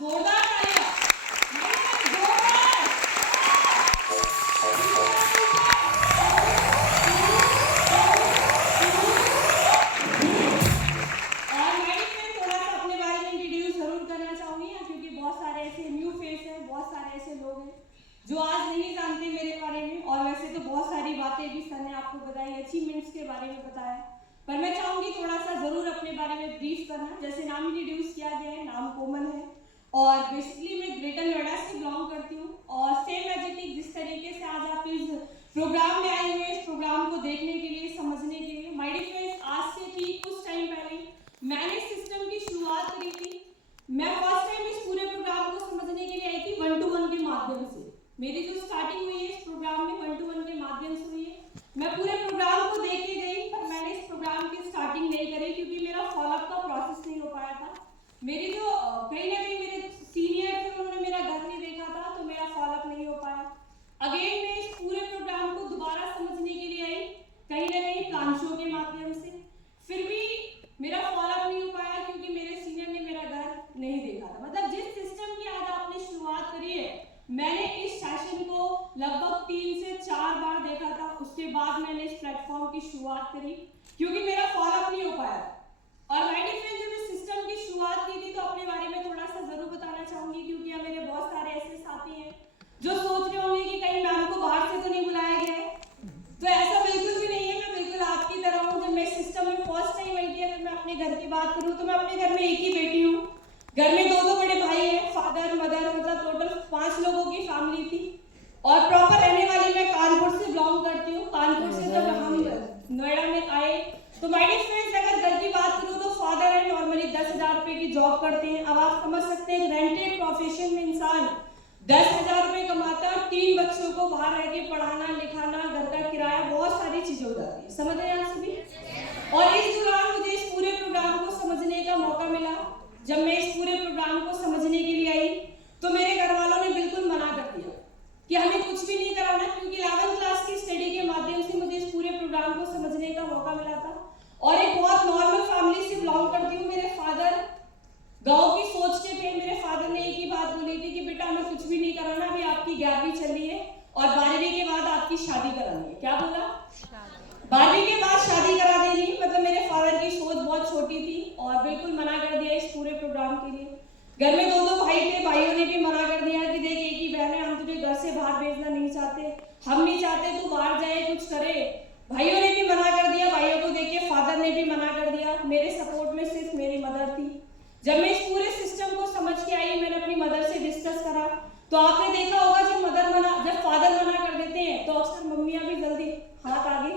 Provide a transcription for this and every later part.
जोरदार तालियां। जोरदार। और मैं थोड़ा सा अपने बारे में इंट्रोड्यूस जरूर करना चाहूंगी, क्योंकि बहुत सारे ऐसे न्यू फेस हैं, बहुत सारे ऐसे लोग हैं जो आज नहीं जानते मेरे बारे में। और वैसे तो बहुत सारी बातें भी सर ने आपको बताई, अचीवमेंट्स के बारे में बताया, पर मैं चाहूंगी थोड़ा सा जरूर अपने बारे में ब्रीफ करना। जैसे नाम इंट्रोड्यूस किया गया है, नाम कोमल है और बेसिकली मैं ग्रेटर नोएडा से बिलोंग करती हूँ। और सेम एजेटिक जिस तरीके से आज आप इस प्रोग्राम में आए हुए हैं, इस प्रोग्राम को देखने के लिए, समझने के लिए, माय डियर फ्रेंड्स, आज से ठीक कुछ टाइम पहले मैंने सिस्टम की शुरुआत करी थी। मैं फर्स्ट टाइम इस पूरे प्रोग्राम को समझने के लिए आई थी 1-to-1 के माध्यम से। मेरी जो स्टार्टिंग हुई है इस प्रोग्राम में 1-to-1 के माध्यम से हुई है। मैं पूरे प्रोग्राम को देख के गई, पर मैंने इस प्रोग्राम की स्टार्टिंग नहीं करी क्योंकि मेरा फॉलोअप का प्रोसेस नहीं हो पाया था। मेरी जो कहीं ना कहीं मेरे सीनियर थे, उन्होंने मेरा घर नहीं देखा था, तो मेरा फॉलोअप नहीं हो पाया। अगेन मैं इस पूरे प्रोग्राम को दोबारा समझने के लिए आई, कहीं ना कहीं कांशों के माध्यम से, फिर भी मेरा फॉलोअप नहीं हो पाया क्योंकि मेरे सीनियर ने मेरा घर नहीं देखा था। मतलब जिस सिस्टम की आज आपने शुरुआत करी है, मैंने इस सेशन को लगभग 3 से 4 बार देखा था, उसके बाद मैंने इस प्लेटफॉर्म की शुरुआत करी क्योंकि मेरा फॉलोअप नहीं हो पाया। और माय डियर फ्रेंड्स, जब इस सिस्टम की शुरुआत की थी तो अपने बारे में थोड़ा सा जरूर बताना चाहूंगी, क्योंकि अब मेरे बहुत सारे ऐसे साथी हैं जो सोच रहे होंगे कि कहीं मैम को बाहर से तो नहीं बुलाया गया है। तो ऐसा बिल्कुल भी नहीं है, मैं बिल्कुल आपकी तरह हूँ। जब मैं सिस्टम में फर्स्ट टाइम आई थी, अगर मैं अपने घर की बात करूँ तो मैं अपने घर में एक ही बेटी हूँ। घर में 2 बड़े भाई हैं, फादर मदर, मतलब टोटल 5 लोगों की फैमिली थी। और प्रॉपर रहने वाली मैं कानपुर से बिलोंग करती हूँ। कानपुर से जब हम नोएडा में आए तो माय डियर फ्रेंड्स, अगर घर की बात करूँ तो फादर है नॉर्मली 10,000 रुपए की जॉब करते हैं। अब आप समझ सकते हैं रेंटेड प्रोफेशन में इंसान 10,000 रुपए कमाता है, 3 बच्चों को बाहर रह के पढ़ाना लिखाना, घर का किराया, बहुत सारी चीजें हो जाती है। समझ रहे हैं आप सभी? और इस दौरान मुझे इस पूरे प्रोग्राम को समझने का मौका मिला। जब मैं इस पूरे प्रोग्राम को समझने के लिए आई तो मेरे घर वालों ने बिल्कुल मना कर दिया कि हमें कुछ भी नहीं कराना, क्योंकि 11वीं क्लास की स्टडी के माध्यम से मुझे इस पूरे प्रोग्राम को समझने का मौका मिला था। और एक बहुत नॉर्मल फैमिली से बिलोंग करती हूँ। मेरे फादर गांव की सोच के थे। मेरे फादर ने एक ही बात बोली थी कि बेटा हमें कुछ भी नहीं कराना, अभी आपकी 11वीं चल रही है और 12वीं के बाद आपकी शादी करानी है। क्या बोला? 12वीं के बाद शादी करा देनी। मतलब मेरे फादर की सोच बहुत छोटी थी और बिल्कुल मना कर दिया इस पूरे प्रोग्राम के लिए। घर में 2 भाई थे, भाइयों ने भी मना कर दिया कि देख एक ही बहन है, हम तुझे घर से बाहर भेजना नहीं चाहते, हम नहीं चाहते तू बाहर जाए कुछ करे। भाइयों ने भी मना कर दिया, भाइयों को देख के फादर ने भी मना कर दिया। मेरे सपोर्ट में सिर्फ मेरी मदर थी। जब मैं इस पूरे सिस्टम को समझ के आई, मैंने अपनी मदर से डिस्कस करा, तो आपने देखा होगा जब फादर मना कर देते हैं तो अक्सर मम्मियां भी जल्दी हाथ आगे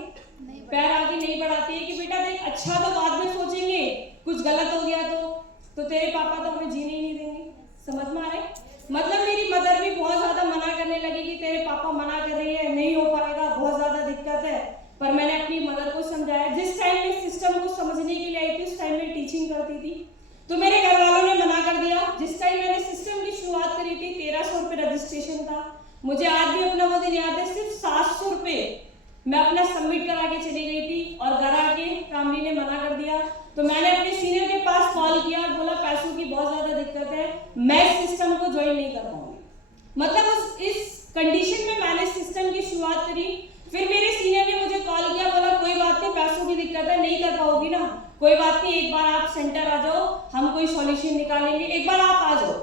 पैर आगे नहीं बढ़ाती है कि बेटा देख अच्छा तो बाद में सोचेंगे, कुछ गलत हो गया तो तेरे पापा तो हमें जीने ही नहीं देंगे। समझ में आ रहा है? मतलब मेरी मदर भी बहुत ज्यादा मना करने लगी कि तेरे पापा मना कर रही है, नहीं हो पाएगा, बहुत ज्यादा दिक्कत है। पर मैंने अपनी मदर को समझाया। जिस टाइम में सिस्टम को समझने के लिए आई थी उस टाइम में टीचिंग करती थी, तो मेरे घर वालों ने मना कर दिया। जिस टाइम मैंने सिस्टम की शुरुआत करी थी 1300 रुपए रजिस्ट्रेशन था। मुझे आज भी अपना वो दिन याद है, सिर्फ 700 रुपए मैं अपना सबमिट करा के चली गई थी और घर आके फैमिली ने मना कर दिया। तो मैंने अपने सीनियर के पास कॉल किया, बोला पैसों की बहुत ज्यादा दिक्कत है, मैं इस सिस्टम को ज्वाइन नहीं कर पाऊंगी। मतलब इस कंडीशन में मैंने सिस्टम की शुरुआत करी। फिर मेरे सीनियर ने मुझे कॉल किया, बोला कोई बात नहीं, पैसों की दिक्कत है, नहीं कर पाओगी ना, कोई बात नहीं, एक बार आप सेंटर आ जाओ, हम कोई सॉल्यूशन निकालेंगे, एक बार आप आ जाओ।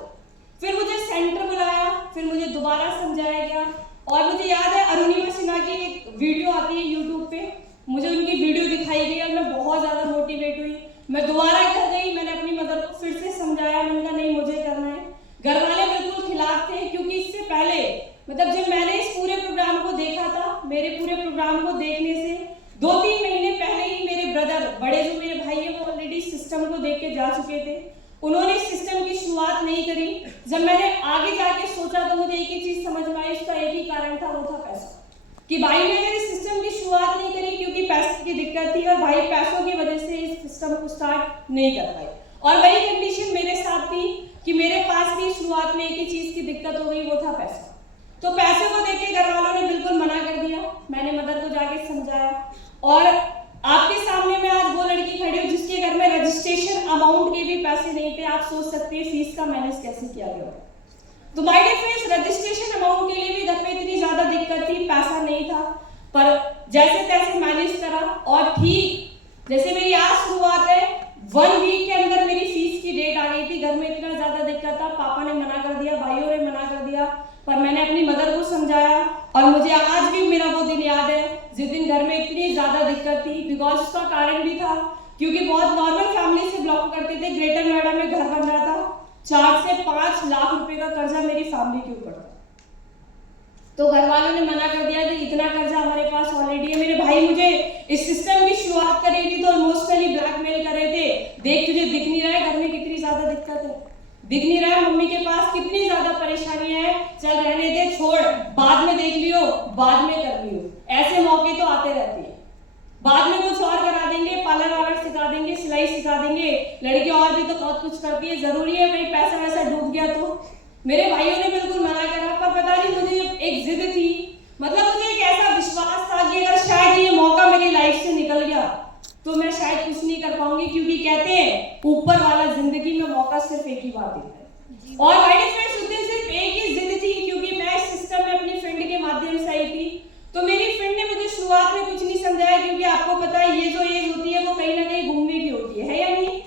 फिर मुझे सेंटर बुलाया, फिर मुझे दोबारा समझाया गया। और मुझे याद है अरुणिमा सिन्हा की एक वीडियो आती है यूट्यूब पे, मुझे उनकी वीडियो दिखाई गई और मैं बहुत ज्यादा मोटिवेट हुई। मैं दोबारा घर गई, मैंने अपनी मदर को फिर से समझाया, मैंने कहा नहीं मुझे करना है। घर वाले बिल्कुल खिलाफ थे, क्योंकि इससे पहले मतलब जब मैंने इस पूरे प्रोग्राम को देखा था, मेरे पूरे प्रोग्राम को देखने से 2-3 महीने पहले ही मेरे ब्रदर, बड़े जो मेरे भाई है, वो ऑलरेडी सिस्टम को देख के जा चुके थे। उन्होंने सिस्टम की शुरुआत नहीं करी। जब मैंने आगे जाके सोचा तो मुझे एक ही चीज समझ में आई, उसका एक ही कारण था, वो था पैसा। कि भाई ने अगर इस सिस्टम की शुरुआत नहीं करी क्योंकि पैसे की दिक्कत थी, और भाई पैसों की वजह से इस सिस्टम को स्टार्ट नहीं कर पाए। और वही कंडीशन मेरे साथ थी कि मेरे पास भी शुरुआत में एक ही चीज की दिक्कत हो गई, वो था पैसा। तो पैसे को देख के घर वालों ने बिल्कुल मना कर दिया। मैंने मदर को जाके समझाया और आपके सामने मैं आज वो लड़की खड़ी हूँ जिसके घर में रजिस्ट्रेशन अमाउंट के भी पैसे नहीं थे। आप सोच सकते हैं फीस का मैनेज कैसे किया गया। तो my dear friends, registration amount के लिए भी घर में इतनी ज्यादा दिक्कत थी, पैसा नहीं था, पर जैसे तैसे मैनेज करा। और ठीक जैसे मेरी आज शुरुआत है, 1 वीक के अंदर मेरी फीस की डेट आ गई थी। घर में इतना ज्यादा दिक्कत था, पापा ने मना कर दिया, भाइयों ने मना कर दिया, पर मैंने अपनी मदर को समझाया। और मुझे आज भी मेरा वो दिन याद है जिस दिन घर में इतनी ज्यादा दिक्कत थी। बिकॉज उसका कारण भी था क्योंकि बहुत नॉर्मल फैमिली से बिलोंग करते थे। ग्रेटर नोएडा में घर बन रहा था, 4 से 5 लाख रुपए का कर्जा मेरी फैमिली के ऊपर था। तो घर वालों ने मना कर दिया कि इतना कर्जा हमारे पास ऑलरेडी है। मेरे भाई मुझे इस सिस्टम की शुरुआत कर रही थी तो इमोशनली ब्लैकमेल कर रहे थे। देख, तुझे दिख नहीं रहा है घर में कितनी ज्यादा दिक्कत है, दिख नहीं रहा है मम्मी के पास कितनी ज्यादा परेशानियां हैं, चल रहने दे, छोड़, बाद में देख लियो, बाद में कर लियो। ऐसे मौके तो आते रहते हैं। बाद में कुछ और करा देंगे, पार्लर वालर सिखा देंगे, सिलाई सिखा देंगे। लड़की और भी तो बहुत कुछ करती है, जरूरी है भाई पैसा वैसा डूब गया तो। मेरे भाइयों ने बिल्कुल मना करा, पर पता नहीं मुझे एक जिद थी, मतलब मुझे एक ऐसा विश्वास था कि अगर शायद ये मौका मेरी लाइफ से निकल गया तो मैं शायद कुछ नहीं कर पाऊंगी, क्योंकि कहते हैं ऊपर वाला जिंदगी में मौका सिर्फ एक ही बार देता है। और माय डियर फ्रेंड्स, उस दिन सिर्फ एक ही जिद थी, क्योंकि मैं इस सिस्टम में अपनी फ्रेंड के माध्यम से आई थी। तो मेरी फ्रेंड ने मुझे शुरुआत में कुछ नहीं समझाया, क्योंकि आपको पता है ये जो एज होती है वो कहीं ना कहीं घूमने की होती है या नहीं?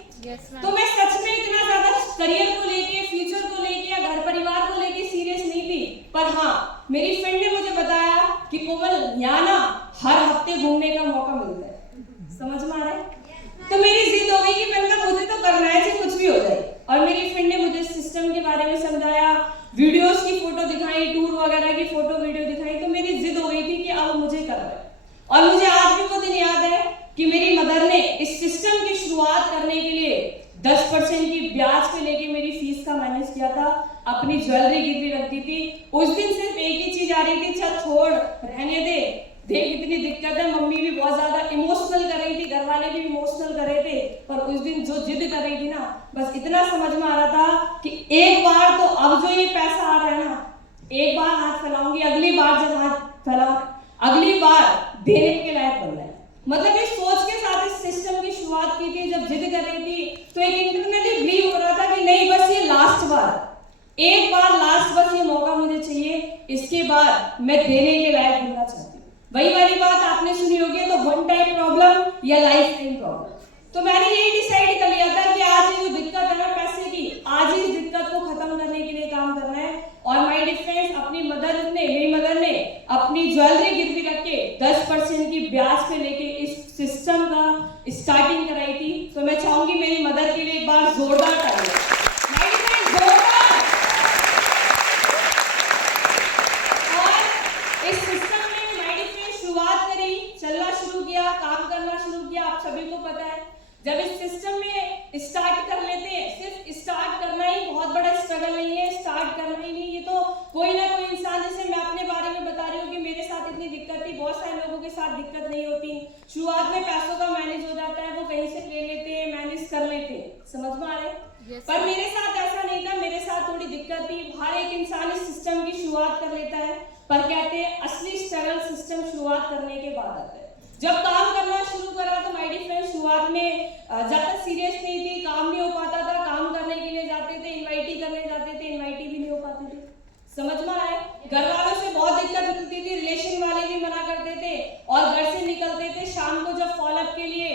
तो मैं सच में इतना ज्यादा करियर को लेके, फ्यूचर को लेके या घर परिवार को लेके सीरियस नहीं थी। पर हाँ, मेरी फ्रेंड ने मुझे बताया कि कोमल, यहाँ ना हर हफ्ते घूमने का मौका मिलता है। समझ में आ रहा है? तो मेरी जिद हो गई कि मैंने कहा मुझे तो करना है, चाहे कुछ भी हो जाए। और मेरी फ्रेंड ने मुझे सिस्टम के बारे में समझाया, वीडियोस की फोटो दिखाई, टूर वगैरह की फोटो वीडियो दिखाई। तो मेरी जिद हो गई थी कि अब मुझे करना है। और मुझे आज भी वो दिन याद है कि मेरी मदर ने इस सिस्टम की शुरुआत करने के लिए 10% की ब्याज पे लेके मेरी फीस का मैनेज किया था। अपनी ज्वेलरी गिरवी रख दी थी। उस दिन सिर्फ एक ही चीज आ रही थी, चल छोड़, रहने दे, देख इतनी दिक्कत है। मम्मी भी बहुत ज्यादा इमोशनल कर रही थी, घर वाले भी इमोशनल कर रहे थे, पर उस दिन जो जिद कर रही थी ना, बस इतना समझ में आ रहा था कि एक बार तो अब जो ये पैसा आ रहा है ना, एक बार हाथ फैलाऊंगी, अगली बार जब हाथ फैलाऊं, अगली बार देने के लायक बनना है। मतलब इस सोच के साथ इस सिस्टम की शुरुआत की थी। जब जिद कर रही थी तो एक इंटरनली बिलीव हो रहा था कि नहीं, बस ये लास्ट बार, एक बार लास्ट, बस ये मौका मुझे चाहिए, इसके बाद मैं देने के लायक बनना चाहती हूँ। वही वाली बात आपने सुनी होगी, तो वन टाइम प्रॉब्लम या लाइफ टाइम प्रॉब्लम। तो मैंने यही डिसाइड कर लिया था कि आज ये जो दिक्कत है ना पैसे की, आज इस दिक्कत को खत्म करने के लिए काम करना है। और माय डियर फ्रेंड्स, मेरी मदर ने अपनी ज्वेलरी गिरवी रख के 10% की ब्याज पे लेके इस सिस्टम का स्टार्टिंग कराई थी। तो मैं चाहूंगी मेरी मदर के लिए एक बार जोरदार तालियां। और इस सिस्टम में माय डियर फ्रेंड्स शुरुआत करी, चलना शुरू किया, काम करना शुरू किया। आप सभी को पता है जब इस सिस्टम में स्टार्ट कर लेते हैं, सिर्फ स्टार्ट करना ही बहुत बड़ा स्ट्रगल नहीं है, स्टार्ट करना ही नहीं, ये तो कोई ना कोई इंसान, जैसे मैं अपने बारे में बता रही हूँ कि मेरे साथ इतनी दिक्कत थी, बहुत सारे लोगों के साथ दिक्कत नहीं होती। शुरुआत में पैसों का मैनेज हो जाता है, वो कहीं से ले लेते हैं, मैनेज कर लेते हैं। समझ में आ रहा है? पर मेरे साथ ऐसा नहीं था, मेरे साथ थोड़ी दिक्कत थी। हर एक इंसान इस सिस्टम की शुरुआत कर लेता है, पर कहते हैं असली स्ट्रगल सिस्टम शुरुआत करने के बाद आता है। जब काम करना शुरू करा तो माय डियर फ्रेंड्स, शुरुआत में ज्यादा सीरियस नहीं थी, काम नहीं हो पाता था। काम करने के लिए जाते थे, इनवाइटी करने जाते थे, इनवाइटी भी नहीं हो पाते थे। समझ में आए? घर वालों से बहुत दिक्कत मिलती थी, रिलेशन वाले भी मना करते थे। और घर से निकलते थे शाम को, जब फॉलोअप के लिए,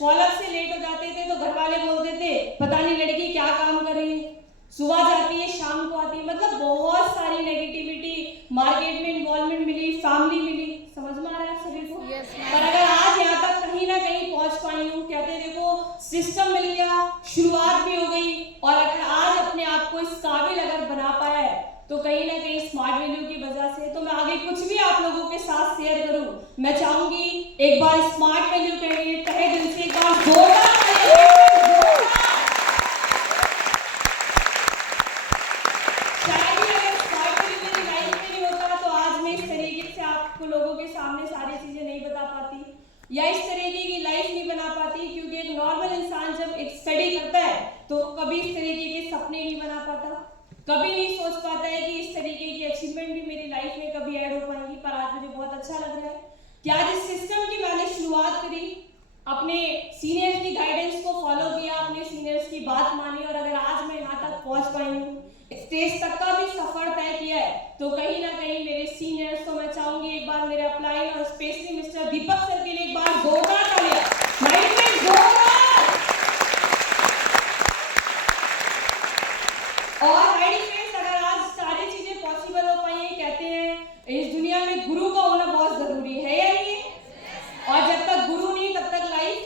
फॉलोअप से लेट हो जाते थे तो घर वाले बोलते थे पता नहीं लड़की क्या काम कर रही है, सुबह जाती है शाम को आती है। मतलब बहुत सारी नेगेटिविटी, मार्केट में इन्वॉल्वमेंट मिली, फैमिली मिली। समझ में आ रहा है आप सभी को? पर अगर आज यहाँ तक कहीं ना कहीं पहुंच पाई हूँ, कहते देखो सिस्टम मिल गया, शुरुआत भी हो गई, और अगर आज अपने आप को इस काबिल अगर बना पाया है तो कहीं ना कहीं स्मार्ट वैल्यू की वजह से। तो मैं आगे कुछ भी आप लोगों के साथ शेयर करूं, मैं चाहूंगी एक बार स्मार्ट वैल्यू के लिए तहे दिल से एक बार जोरदार लोगों के सामने सारी चीजें नहीं बता पाती, या इस तरीके की लाइफ नहीं बना पाती। क्योंकि एक नॉर्मल इंसान जब एक स्टडी करता है तो कभी इस तरीके के सपने नहीं बना पाता, कभी नहीं सोच पाता है कि इस तरीके की अचीवमेंट भी मेरी लाइफ में कभी ऐड हो पाएंगी। पर आज मुझे बहुत अच्छा लग रहा है कि आज इस सिस्टम की मैंने शुरुआत करी तो कहीं ना कहीं मेरे सीनियर्स को मैं चाहूंगी एक बार मेरे अपलाइन और स्पेशली मिस्टर दीपक सर के लिए एक बार जोरदार तालियां। माइक में जोरदार। और हाइडी फ्रेंड्स, अगर आज सारी चीजें पॉसिबल हो पाई है, कहते हैं इस दुनिया में गुरु का होना बहुत जरूरी है या नहीं है? और जब तक गुरु नहीं तब तक लाइफ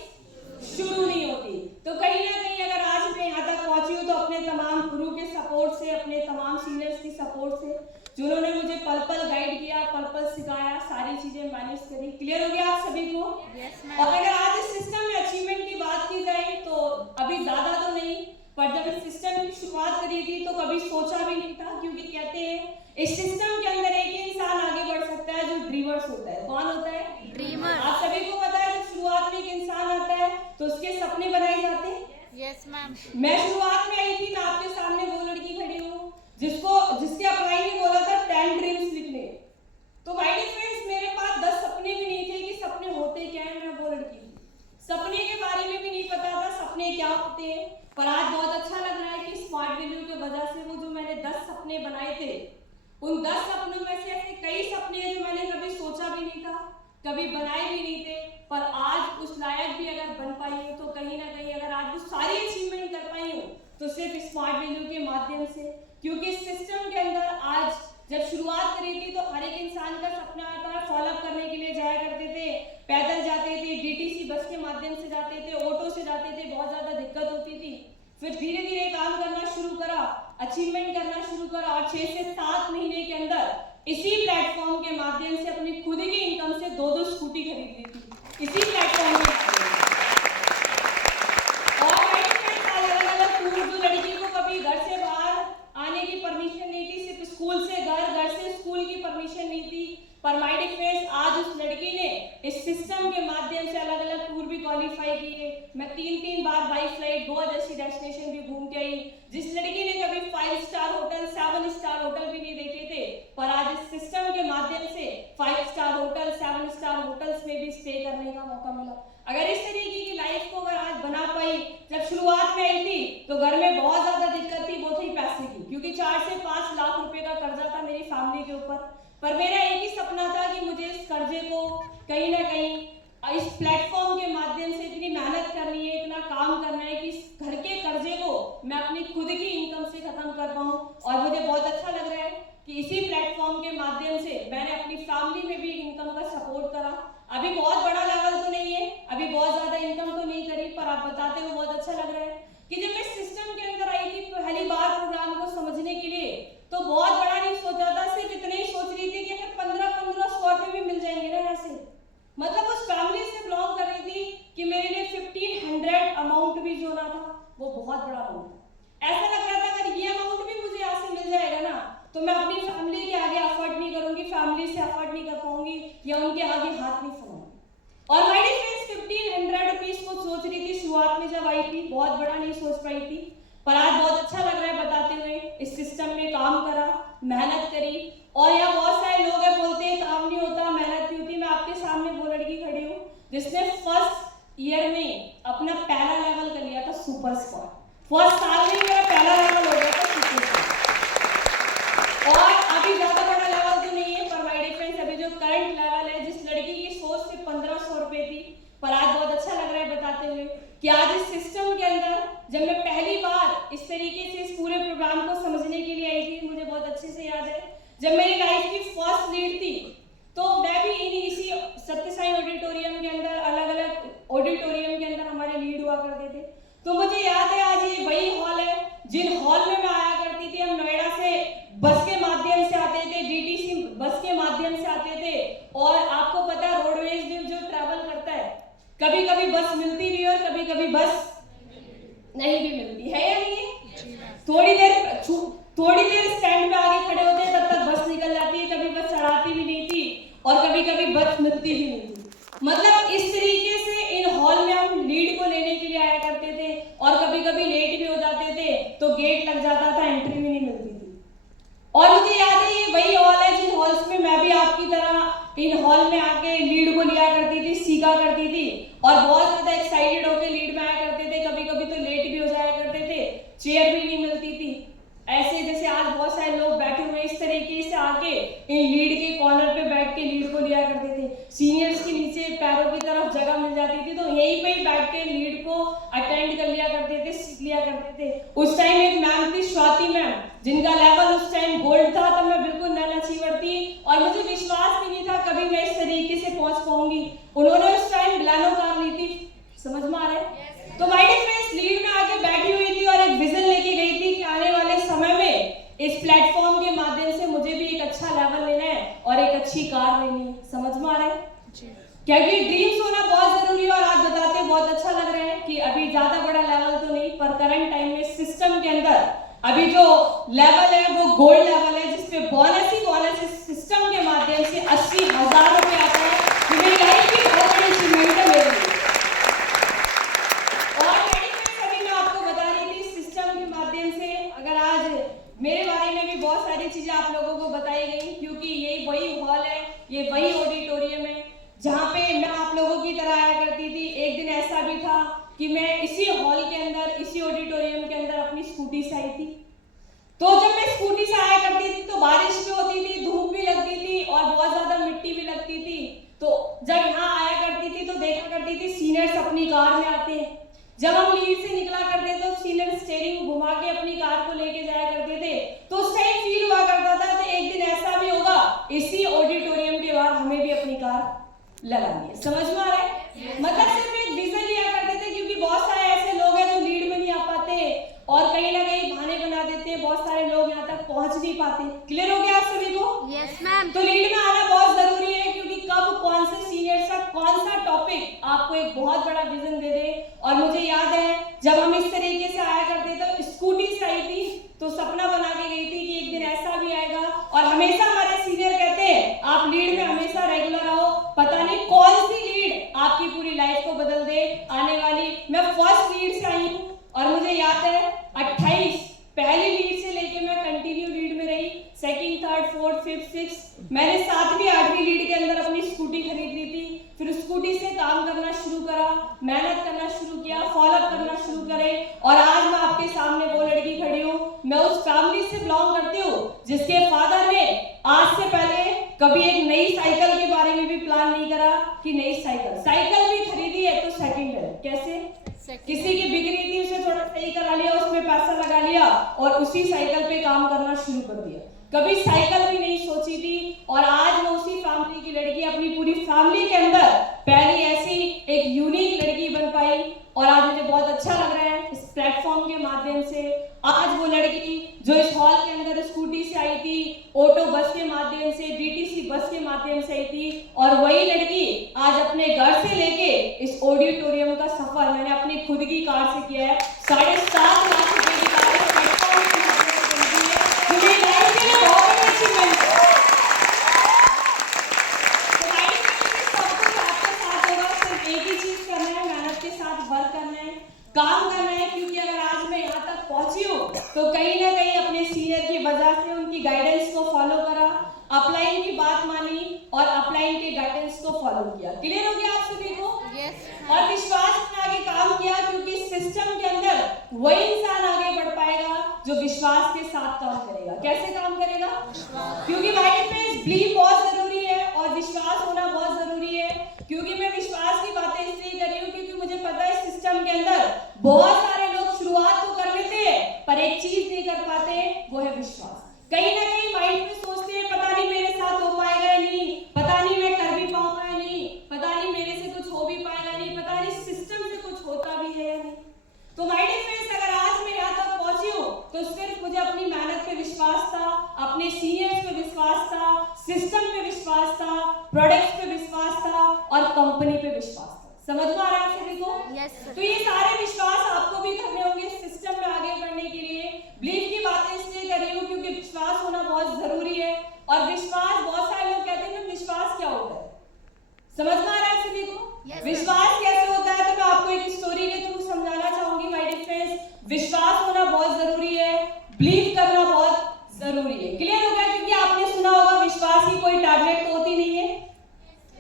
शुरू नहीं होती। तो कहीं ना कहीं अगर आज मैं यहाँ तक पहुंची हूँ तो अपने तमाम गुरु के सपोर्ट से, अपने तमाम सीनियर्स की सपोर्ट से, जिन्होंने मुझे पल पल गाइड किया, पल पल सिखाया, सारी चीजें मैनेज करी। क्लियर हो गया आप सभी को? और अगर आज इस सिस्टम में अचीवमेंट की बात की जाए तो अभी ज्यादा तो नहीं, पर जब इस सिस्टम की शुरुआत करी थी तो कभी सोचा भी नहीं था, क्योंकि कहते हैं इस सिस्टम के अंदर एक ही इंसान आगे बढ़ सकता है जो ड्रीमर्स होता है। कौन होता है? ड्रीमर। आप सभी को पता है जब शुरुआत में एक इंसान आता है तो उसके सपने बनाए जाते हैं। Yes ma'am. मैं शुरुआत में आई थी, मैं आपके सामने वो लड़की खड़ी हूँ जिसके अपलाई ने बोला था 10 ड्रीम्स लिखने। तो माय डियर फ्रेंड्स, मेरे पास 10 सपने भी नहीं थे कि सपने होते क्या है। मैं वो लड़की थी, सपने के बारे में भी नहीं पता था सपने क्या होते हैं। पर आज बहुत अच्छा लग रहा है कि स्मार्ट वैल्यू की वजह से वो जो मैंने 10 सपने बनाए थे, उन 10 सपनों में से ऐसे कई सपने हैं जो मैंने कभी सोचा भी नहीं था, कभी बनाए भी नहीं थे, पर आज उस लायक भी अगर बन पाई हूँ तो कहीं ना कहीं अगर आज वो सारी अचीवमेंट कर पाई हूँ तो सिर्फ स्मार्ट वैल्यू के माध्यम से। क्योंकि इस सिस्टम के अंदर आज जब शुरुआत करी थी तो हर एक इंसान का सपना आता है, फॉलोअप करने के लिए जाया करते थे, पैदल जाते थे, डीटीसी बस के माध्यम से जाते थे, ऑटो से जाते थे, बहुत ज्यादा दिक्कत होती थी। फिर धीरे धीरे काम करना शुरू करा, अचीवमेंट करना शुरू करा और 6 से 7 महीने के अंदर इसी प्लेटफॉर्म के माध्यम से अपनी खुद की इनकम से 2-2 स्कूटी खरीद ली थी इसी प्लेटफॉर्म के माध्यम से। और अलग-अलग टूर, जो लड़की को कभी घर से बाहर आने की परमिशन नहीं थी, सिर्फ स्कूल से घर, घर से स्कूल की परमिशन नहीं थी, पर माय डियर फ्रेंड्स आज उस लड़की ने इस सिस्टम के माध्यम से अलग-अलग टूर भी क्वालिफाई किए। मैं 3-3 बार बाई फ्लाइट गोवा जैसी डेस्टिनेशन भी घूम के आई। जिस लड़की ने कभी 5 स्टार होटल, 7 स्टार होटल भी नहीं देखे थे, पर आज इस सिस्टम के माध्यम से 5 स्टार होटल, 7 स्टार होटल्स में भी स्टे करने का मौका मिला। अगर इस तरीके की लाइफ को अगर आज बना पाई, जब शुरुआत में आई थी तो घर में बहुत ज्यादा दिक्कत थी, वो थी पैसे की, क्योंकि 4 से 5 लाख रुपए का कर्जा था मेरी फैमिली के ऊपर। पर मेरा एक ही सपना था कि मुझे इस कर्जे को कहीं ना कहीं इस प्लेटफॉर्म के माध्यम से इतनी मेहनत करनी है, इतना काम करना है कि इस घर के कर्जे को मैं अपनी खुद की इनकम से खत्म कर पाऊं। और मुझे बहुत अच्छा लग रहा है कि इसी प्लेटफॉर्म के माध्यम से मैंने अपनी फैमिली में भी इनकम का सपोर्ट करा। अभी बहुत बड़ा लेवल तो नहीं है, अभी बहुत ज्यादा इनकम तो नहीं करी, पर आप बताते हुए बहुत अच्छा लग रहा है कि जब मैं सिस्टम के अंदर आई थी पहली बार प्रोग्राम को समझने के लिए, तो बहुत बड़ा नहीं सोचा था, सिर्फ इतने ही सोच रही थी कि अगर 1500 रुपए भी मिल जाएंगे ना ऐसे, मतलब उस फैमिली से बिलोंग कर रही थी कि मेरे लिए 1500 अमाउंट भी जो ना था वो बहुत बड़ा अमाउंट था। ऐसा लग रहा था अगर ये अमाउंट भी मुझे यहाँ से मिल जाएगा ना तो मैं अपनी फैमिली के आगे अफोर्ड नहीं करूंगी, फैमिली से अफोर्ड नहीं कर पाऊंगी या उनके आगे हाथ नहीं फैलाऊंगी। और माय डियर फ्रेंड्स 1500 रुपीस को सोच रही थी शुरुआत में जब आई थी, बहुत बड़ा नहीं सोच पाई थी, पर आज बहुत अच्छा लग रहा है बताते हुए। इस सिस्टम में काम करा, मेहनत करी, और यहाँ बहुत सारे लोग हैं बोलते हैं काम नहीं होता, मेहनत नहीं होती। मैं आपके सामने वो लड़की खड़ी हूँ जिसने फर्स्ट ईयर में अपना पहला लेवल कर लिया था सुपर स्पॉट। फर्स्ट साल में मेरा पहला लेवल हो गया था सुपर स्पॉट। और अभी ज्यादा बड़ा लेवल तो नहीं है, पर माय डियर फ्रेंड्स अभी जो करंट लेवल है, जिस लड़की की सोच से 1500 रुपए थी, पर आज बहुत अच्छा लग रहा है बताते हुए कि आज इस सिस्टम के अंदर जब मैं पहली बार इस तरीके से इस पूरे प्रोग्राम को समझने के लिए आई थी, मुझे बहुत अच्छे से याद है जब मेरी लाइफ की फर्स्ट लीड थी, तो मैं भी इसी सत्य साई ऑडिटोरियम के अंदर, अलग अलग ऑडिटोरियम के अंदर हमारे लीड हुआ करते थे। तो मुझे याद है आज ये वही हॉल है जिन हॉल में मैं आया करती थी। हम नोएडा से बस के माध्यम से आते थे, डीटीसी बस के माध्यम से आते थे, और आपको पता है रोडवेज में जो ट्रैवल करता है, कभी कभी बस मिलती भी और कभी कभी बस नहीं भी मिलती है या नहीं? थोड़ी देर स्टैंड पे आगे खड़े होते हैं, तब तक बस निकल जाती है, कभी बस चढ़ाती भी नहीं थी और कभी कभी बस मिलती भी नहीं थी। मतलब इस तरीके से इन हॉल में हम लीड को लेने के लिए आया करते थे, और कभी कभी लेट भी हो जाते थे तो गेट लग जाता था, एंट्री भी नहीं मिलती थी। और मुझे याद है ये वही हॉल है जिन हॉल्स में मैं भी आपकी तरह इन हॉल में आके लीड को लिया करती थी, सीखा करती थी, और बहुत ज्यादा एक्साइटेड होकर लीड में आया करते थे। कभी कभी तो लेट भी हो जाया करते थे, चेयर भी नहीं मिलती थी। ऐसे जैसे आज बहुत सारे लोग बैठे हुए इस तरीके से इन लीड के कॉर्नर पे बैठ के लीड को लिया करते थे। सीनियर्स के नीचे पैरों की तरफ जगह मिल जाती थी तो यहीं पे ही बैठ के लीड को अटेंड कर लिया करते थे, सीख लिया करते थे। उस टाइम एक मैम थी स्वाति मैम, जिनका लेवल उस टाइम गोल्ड था, तब मैं बिल्कुल नन अचीवर थी और मुझे विश्वास भी नहीं था कभी मैं इस तरीके से पहुंच पाऊंगी। उन्होंने उस टाइम ब्लैनो कार ली थी, समझ में आ रहा है? तो माय डियर फ्रेंड्स, लीड में आके बैठी हुई थी और एक विजन लेके गई थी कि आने वाले समय में इस प्लेटफॉर्म के माध्यम से मुझे भी एक अच्छा लेवल लेना है और एक अच्छी कार लेनी है। समझ में आ रहा है? क्योंकि ड्रीम्स होना बहुत जरूरी है और आज बताते बहुत अच्छा लग रहा है कि अभी ज्यादा बड़ा लेवल तो नहीं, पर करंट टाइम में सिस्टम के अंदर अभी जो लेवल है वो गोल्ड लेवल है, जिसपे बोनस ही बोनस इस सिस्टम के माध्यम से 80,000 रुपए आता है। मेरी लाइफ की बहुत बड़ी अचीवमेंट है मेरे लिए। और अभी मैं आपको बता रही थी सिस्टम के माध्यम से, अगर आज मेरे बारे में भी बहुत सारी चीजें आप लोगों को बताई गई, क्योंकि ये वही हॉल है, ये वही ऑडिटोरियम है जहाँ पे मैं आप लोगों की तरह आया करती थी। एक दिन ऐसा भी था कि मैं इसी हॉल के अंदर, इसी ऑडिटोरियम के अंदर अपनी स्कूटी से आई थी। तो जब मैं स्कूटी से आया करती थी तो बारिश भी होती थी, धूप भी लगती थी और बहुत ज्यादा मिट्टी भी लगती थी। तो जब यहाँ आया करती थी तो देखा करती थी सीनियर्स अपनी कार में आते हैं। जब हम लीड से निकला करते थे तो सीनियर स्टीयरिंग घुमा के अपनी कार को लेके जाया करते थे, तो उस टाइम फील हुआ करता था तो एक दिन ऐसा भी होगा इसी ऑडिटोरियम के बाद हमें भी अपनी कार लगानी है। समझ में आ रहा है? मतलब सिर्फ एक विजन लिया करते थे, क्योंकि बहुत सारे ऐसे लोग हैं जो लीड में नहीं आ पाते और कहीं ना कहीं बहाने बना देते हैं, बहुत सारे लोग यहाँ तक पहुंच नहीं पाते। क्लियर हो गया आप सभी को? Yes ma'am. तो लीड में आना बहुत जरूरी है, क्योंकि कब कौन से सीनियर का कौन सा टॉपिक आपको एक बहुत बड़ा विजन दे दे। और मुझे याद है जब हम इस तरीके से आया करते थे, स्कूटी से आई थी तो सपना बना के गई थी कि एक दिन ऐसा भी आएगा। और हमेशा हमारे सीनियर कहते हैं आप लीड में हमेशा रेगुलर आओ, पता नहीं कौन सी लीड आपकी पूरी लाइफ को बदल दे आने वाली। मैं फर्स्ट लीड से आई हूँ और मुझे याद है 28 पहली लीड से लेके मैं कंटिन्यू लीड में रही, second, third, fourth, fifth, sixth. मैंने 7वीं 8वीं लीड के अंदर अपनी स्कूटी खरीद ली थी। फिर स्कूटी से काम करना शुरू करा, मेहनत करना शुरू किया, फॉलोअप करना शुरू करे और आज मैं आपके सामने वो लड़की खड़ी हूँ। मैं उस फैमिली से बिलोंग करती हूँ जिसके फादर ने आज से पहले कभी एक नई साइकिल के बारे में भी प्लान नहीं करा कि नई साइकिल भी खरीदी है तो सेकंड है। कैसे? किसी की बिक रही थी, उसे थोड़ा सही करा लिया, उसमें पैसा लगा लिया और उसी साइकिल पे काम करना शुरू कर दिया। कभी साइकिल भी नहीं सोची थी और आज मैं उसी फैमिली की लड़की, अपनी पूरी फैमिली के अंदर पहली ऐसी एक यूनिक लड़की बन पाई। और आज मुझे बहुत अच्छा लग रहा है इस प्लेटफॉर्म के माध्यम से, आज वो लड़की जो इस हॉल के अंदर स्कूटी से आई थी, ऑटो बस के माध्यम से, डीटीसी बस के माध्यम से आई थी, और वही लड़की आज अपने घर से लेके इस ऑडिटोरियम का सफर मैंने अपनी खुद की कार से किया है। 7.5 लाख रुपए की कार है, प्लेटफॉर्म के माध्यम से बनती है। तो मेरी लाइफ के लिए बहुत बड़ी अचीवमेंट है। तो लाइफ में सब कुछ आपके साथ होगा, सिर्फ एक ही चीज करना है, मेहनत के साथ वर्क करना है, काम करना है। क्योंकि अगर आज मैं यहाँ तक पहुंची हूँ तो कहीं ना कहीं अपने सीनियर की वजह से उनकी गाइडेंस को फॉलो करा, अपलाइन की बात मानी और अपलाइन के गाइडेंस को फॉलो किया। क्लियर हो गया आप सभी को? यस। और विश्वास में आगे काम किया, क्योंकि सिस्टम के अंदर वही इंसान आगे बढ़ पाएगा जो विश्वास के साथ काम करेगा। कैसे काम करेगा? क्योंकि भाई फ्रेंड्स, बिलीव बहुत जरूरी है और विश्वास होना बहुत जरूरी है। क्योंकि मैं विश्वास की बातें इसलिए कर रही हूँ क्योंकि मुझे पता है सिस्टम के अंदर बहुत सारे लोग शुरुआत तो कर लेते हैं पर एक चीज नहीं कर पाते, वो है विश्वास। कहीं ना कहीं माइंड में सोचते हैं पता नहीं मेरे साथ हो पाएगा या नहीं, पता नहीं मैं कर भी पाऊंगा या नहीं, पता नहीं मेरे से कुछ हो भी पाएगा नहीं, पता नहीं सिस्टम से कुछ होता भी है या नहीं। तो माय डियर फ्रेंड्स, अगर आज मैं यहाँ तक पहुंची हूँ तो सिर्फ मुझे अपनी मेहनत पे विश्वास था, अपने सीनियर्स पे विश्वास था, सिस्टम पे विश्वास था, प्रोडक्ट्स पे विश्वास था और कंपनी पे विश्वास था। समझ में आ रहा है सभी को? यस। तो ये सारे विश्वास आपको भी करने होंगे सिस्टम में आगे बढ़ने के लिए। बिलीव की बातें इसलिए कर रही हूँ क्योंकि विश्वास होना बहुत जरूरी है। और विश्वास, बहुत सारे लोग कहते हैं विश्वास क्या होता है, समझ में आ रहा है सभी को? Yes, विश्वास कैसे होता है, तो मैं आपको एक स्टोरी के थ्रू समझाना चाहूंगी। माय डियर फ्रेंड्स, विश्वास होना बहुत जरूरी है, बिलीव करना बहुत जरूरी है। क्लियर हो गया? क्योंकि आपने सुना होगा विश्वास की कोई टैबलेट तो होती नहीं है,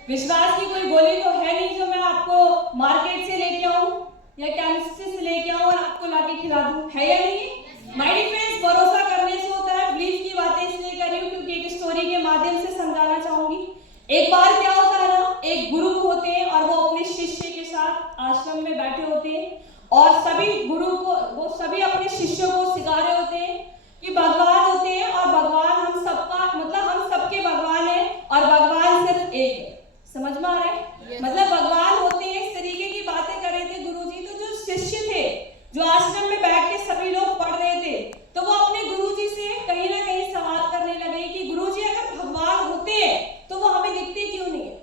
विश्वास की कोई गोली तो है नहीं जो मैं आपको मार्केट से लेके आऊं या केमिस्ट से लेके आऊं और आपको लाके खिला दूं, है या नहीं? माय डियर फ्रेंड्स, भरोसा करने से होता है। बिलीव की बातें इसलिए कर रही हूं क्योंकि एक स्टोरी के माध्यम एक बार क्या होता है ना, एक गुरु होते हैं और वो अपने शिष्य के साथ आश्रम में बैठे होते हैं और सभी गुरु को वो सभी अपने शिष्यों को सिखा रहे होते हैं कि भगवान होते हैं और भगवान हम सबका मतलब हम सबके भगवान है और भगवान सिर्फ एक है। समझ में आ रहा है? मतलब भगवान होते हैं, इस तरीके की बातें कर रहे थे गुरुजी। तो जो शिष्य थे, जो आश्रम में बैठ के सभी लोग पढ़ रहे थे, तो वो अपने गुरुजी से कहीं ना कहीं सवाल करने लगे कि गुरुजी अगर भगवान होते हैं तो वो हमें दिखते क्यों नहीं है?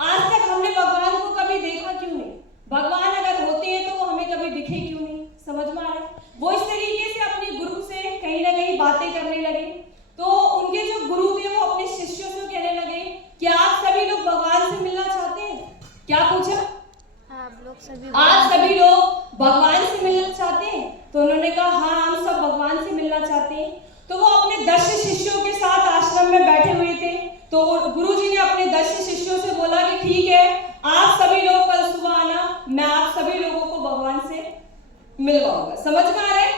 आज तक हमने भगवान को कभी देखा क्यों नहीं? भगवान अगर होते हैं तो वो हमें कभी दिखे क्यों नहीं? समझ में आ रहा है? वो इस तरीके से अपने गुरु से कहीं ना कहीं बातें करने लगे। तो उनके जो गुरु थे वो अपने शिष्यों से कहने लगे कि आप सभी लोग भगवान से मिलना चाहते हैं? क्या पूछा? आप सभी लोग भगवान से मिलना चाहते हैं? तो उन्होंने कहा हाँ, हम सब भगवान से मिलना चाहते हैं। तो वो अपने 10 शिष्यों के साथ आश्रम में बैठे हुए थे। तो गुरुजी ने अपने 10 शिष्यों से बोला कि ठीक है, आप सभी लोग कल सुबह आना, मैं आप सभी लोगों को भगवान से मिलवाऊंगा। समझ में आ रहा है?